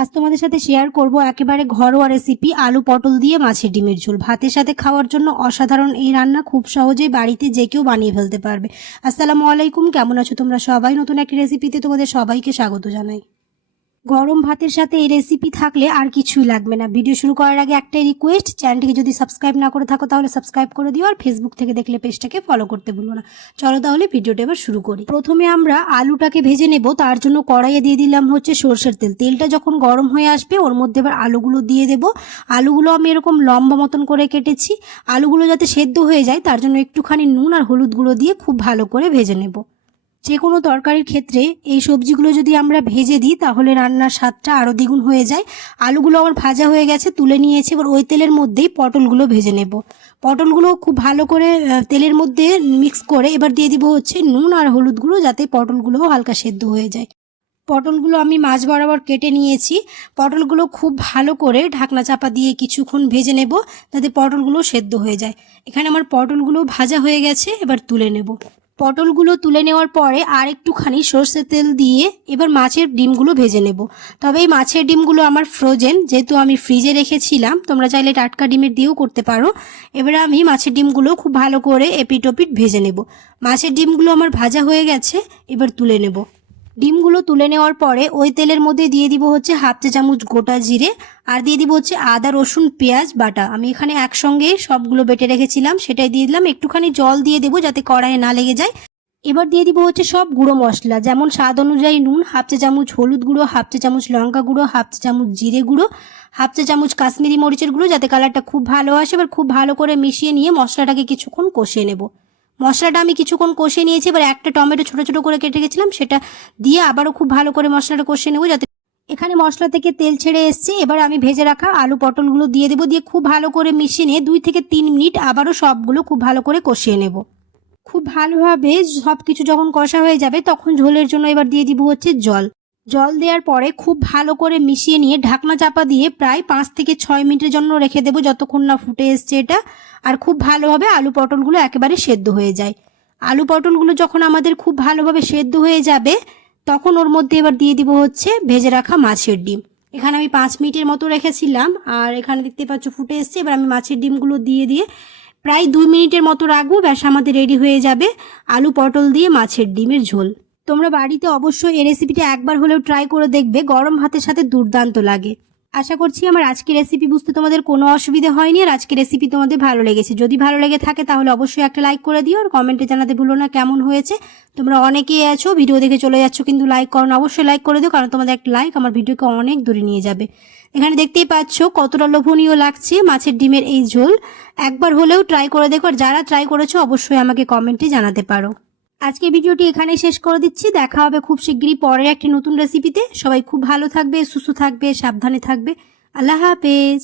আজ তোমাদের সাথে শেয়ার করব একেবারে ঘরোয়া রেসিপি আলু পটল দিয়ে মাছের ডিমের ঝোল। ভাতের সাথে খাওয়ার জন্য অসাধারণ এই রান্না খুব সহজেই বাড়িতে যে কেউ বানিয়ে ফেলতে পারবে। আসসালামু আলাইকুম, কেমন আছো তোমরা সবাই? নতুন একটি রেসিপিতে তোমাদের সবাইকে স্বাগত জানাই। গরম ভাতের সাথে এই রেসিপি থাকলে আর কিছুই লাগবে না। ভিডিও শুরু করার আগে একটাই রিকোয়েস্ট চ্যানেলটিকে যদি সাবস্ক্রাইব না করে থাকো তাহলে সাবস্ক্রাইব করে দিও আর ফেসবুক থেকে দেখলে পেজটাকে ফলো করতে ভুলো না। চলো তাহলে ভিডিওটা এবার শুরু করি। প্রথমে আমরা আলুটাকে ভেজে নেব, তার জন্য কড়াইয়ে দিয়ে দিলাম হচ্ছে সর্ষের তেল। তেলটা যখন গরম হয়ে আসবে, ওর মধ্যে এবার আলুগুলো দিয়ে দেব। আলুগুলো আমি এরকম লম্বা মতন করে কেটেছি। আলুগুলো যাতে সেদ্ধ হয়ে যায়, তার জন্য একটুখানি নুন আর হলুদ গুঁড়ো দিয়ে খুব ভালো করে ভেজে নেব। যে কোনো তরকারির ক্ষেত্রে এই সবজিগুলো যদি আমরা ভেজে দিই, তাহলে রান্নার স্বাদটা আরও দ্বিগুণ হয়ে যায়। আলুগুলো আমার ভাজা হয়ে গেছে, তুলে নিয়েছি, এবার ওই তেলের মধ্যেই পটলগুলো ভেজে নেব। পটলগুলো খুব ভালো করে তেলের মধ্যে মিক্স করে এবার দিয়ে দিব হচ্ছে নুন আর হলুদ গুঁড়ো, যাতে পটলগুলোও হালকা সেদ্ধ হয়ে যায়। পটলগুলো আমি মাছ বরাবর কেটে নিয়েছি। পটলগুলো খুব ভালো করে ঢাকনা চাপা দিয়ে কিছুক্ষণ ভেজে নেব, যাতে পটলগুলো সেদ্ধ হয়ে যায়। এখানে আমার পটলগুলো ভাজা হয়ে গেছে, এবার তুলে নেব। পটলগুলো তুলে নেওয়ার পরে আর একটুখানি সর্ষের তেল দিয়ে এবার মাছের ডিমগুলো ভেজে নেব। তবে এই মাছের ডিমগুলো আমার ফ্রোজেন যেহেতু আমি ফ্রিজে রেখেছিলাম, তোমরা চাইলে টাটকা ডিমের দিয়েও করতে পারো। এবার আমি মাছের ডিমগুলো খুব ভালো করে এপিট ওপিট ভেজে নেব। মাছের ডিমগুলো আমার ভাজা হয়ে গেছে, এবার তুলে নেব। ডিমগুলো তুলে নেওয়ার পরে ওই তেলের মধ্যে দিয়ে দিব হচ্ছে হাফ চা চামচ গোটা জিরে আর দিয়ে দিব হচ্ছে আদা, রসুন, পেঁয়াজ, বাটা। আমি এখানে একসঙ্গে সবগুলো বেটে রেখেছিলাম, সেটাই দিয়ে দিলাম। একটুখানি জল দিয়ে দেবো যাতে কড়াইয়ে না লেগে যায়। এবার দিয়ে দিব হচ্ছে সব গুঁড়ো মশলা, যেমন স্বাদ অনুযায়ী নুন, হাফ চা চামচ হলুদ গুঁড়ো, হাফ চা চামচ লঙ্কা গুঁড়ো, হাফ চা চামচ জিরে গুঁড়ো, হাফ চা চামচ কাশ্মীরি মরিচের গুঁড়ো, যাতে কালারটা খুব ভালো আসে। এবার খুব ভালো করে মিশিয়ে নিয়ে মশলাটাকে কিছুক্ষণ কষিয়ে নেব। মশলাটা আমি কিছুক্ষণ কষিয়ে নিয়েছি, এবার একটা টমেটো ছোটো ছোটো করে কেটে গেছিলাম সেটা দিয়ে আবারও খুব ভালো করে মশলাটা কষিয়ে নেব যাতে এখানে মশলা থেকে তেল ছেড়ে এসছে। এবার আমি ভেজে রাখা আলু পটলগুলো দিয়ে দেবো, দিয়ে খুব ভালো করে মিশিয়ে নিয়ে দুই থেকে তিন মিনিট আবারও সবগুলো খুব ভালো করে কষিয়ে নেব। খুব ভালোভাবে সব কিছু যখন কষা হয়ে যাবে, তখন ঝোলের জন্য এবার দিয়ে দিব হচ্ছে জল। জল দেওয়ার পরে খুব ভালো করে মিশিয়ে নিয়ে ঢাকনা চাপা দিয়ে প্রায় পাঁচ থেকে ছয় মিনিটের জন্য রেখে দেবো যতক্ষণ না ফুটে এসছে এটা। আর খুব ভালোভাবে আলু পটলগুলো একেবারে সেদ্ধ হয়ে যায়। আলু পটলগুলো যখন আমাদের খুব ভালোভাবে সেদ্ধ হয়ে যাবে, তখন ওর মধ্যে এবার দিয়ে দিব হচ্ছে ভেজে রাখা মাছের ডিম। এখানে আমি পাঁচ মিনিটের মতো রেখেছিলাম, আর এখানে দেখতে পাচ্ছ ফুটে এসছে। এবার আমি মাছের ডিমগুলো দিয়ে দিয়ে প্রায় দুই মিনিটের মতো রাখব, ব্যাস আমাদের রেডি হয়ে যাবে আলু পটল দিয়ে মাছের ডিমের ঝোল। তোমরা বাড়িতে অবশ্যই এই রেসিপিটা একবার হলেও ট্রাই করে দেখবে, গরম ভাতের সাথে দুর্দান্ত লাগে। আশা করছি আমার আজকের রেসিপি বুঝতে তোমাদের কোনো অসুবিধা হয়নি আর আজকের রেসিপি তোমাদের ভালো লেগেছে। যদি ভালো লেগে থাকে তাহলে অবশ্যই একটা লাইক করে দিও আর কমেন্টে জানাতে ভুলো না কেমন হয়েছে। তোমরা অনেকেই আছো ভিডিও দেখে চলে যাচ্ছ, কিন্তু লাইক করো না। অবশ্যই লাইক করে দিও, কারণ তোমাদের একটা লাইক আমার ভিডিওকে অনেক দূরে নিয়ে যাবে। এখানে দেখতেই পাচ্ছ কতটা লোভনীয় লাগছে মাছের ডিমের এই ঝোল। একবার হলেও ট্রাই করে দেখো আর যারা ট্রাই করেছ অবশ্যই আমাকে কমেন্টে জানাতে পারো। আজকে ভিডিওটি এখানেই শেষ করে দিচ্ছি। দেখা হবে খুব শিগগিরই পরের একটি নতুন রেসিপিতে সবাই খুব ভালো থাকবে, সুস্থ থাকবে, সাবধানে থাকবে। আল্লাহ হাফেজ।